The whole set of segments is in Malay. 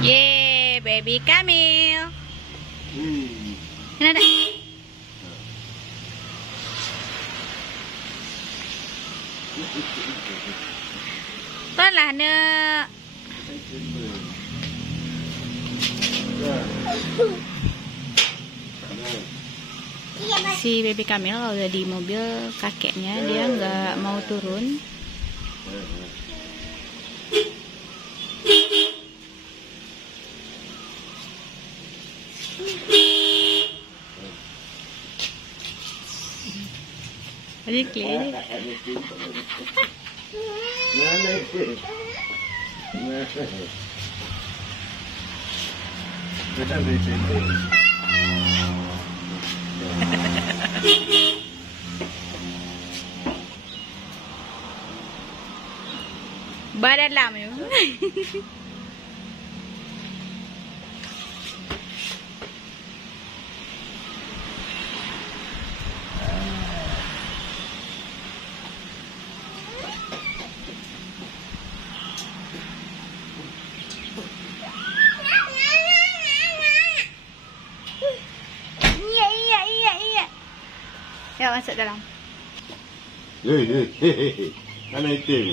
Yeay, baby Kamil. Kenapa? Tuan lah nak. Si baby Kamil kalau udah di mobil kakeknya dia nggak mau turun. Adik ini. Badan lama ya. Ya, masuk dalam. Mana itu?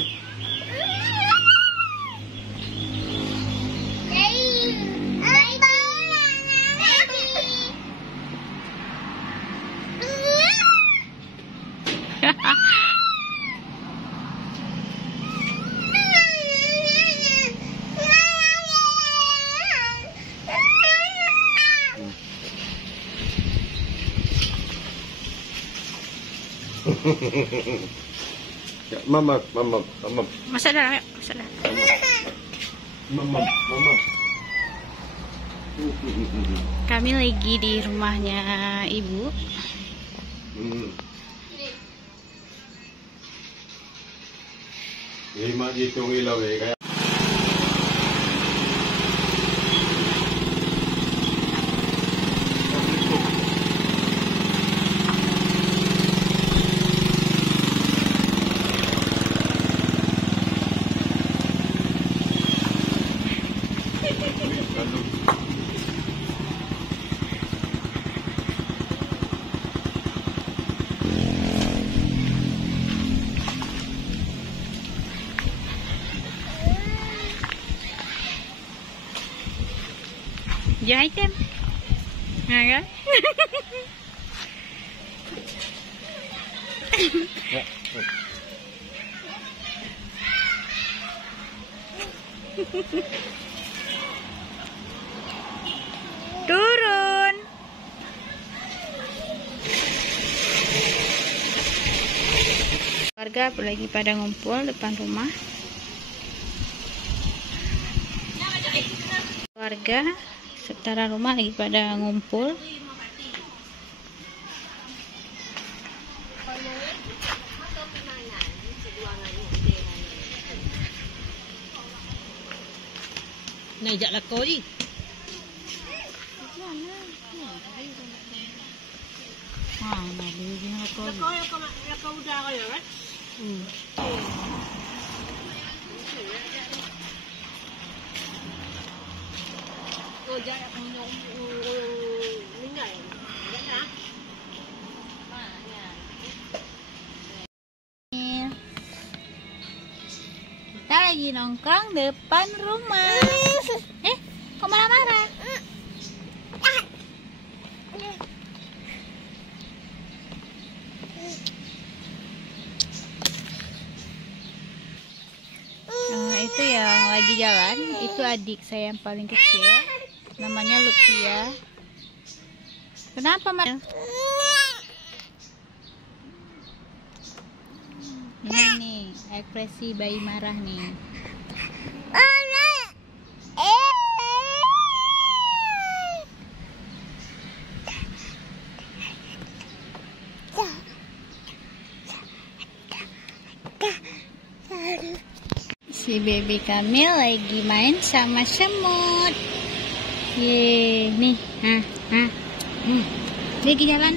Ya, mama. Masuk dalam, yuk. Masuk dalam. Mama. Kami lagi di rumahnya ibu. Ini mak hitung ilau kayak. Jual item. Kan? Turun. Warga lagi pada ngumpul depan rumah. Warga sekitaran rumah lagi pada ngumpul. Naik lakau ni. Nak beli je lakau. Lakau udah kaya kan? Oh, jangan minum minyak. Jangan. Kita lagi nongkrong depan rumah. Kok malah marah? Itu yang lagi jalan, itu adik saya yang paling kecil. Namanya Lutfia. Kenapa, Mas? Ini nih, ekspresi bayi marah nih. Si baby Kamil lagi main sama semut. Yeay, nih, dia ke jalan,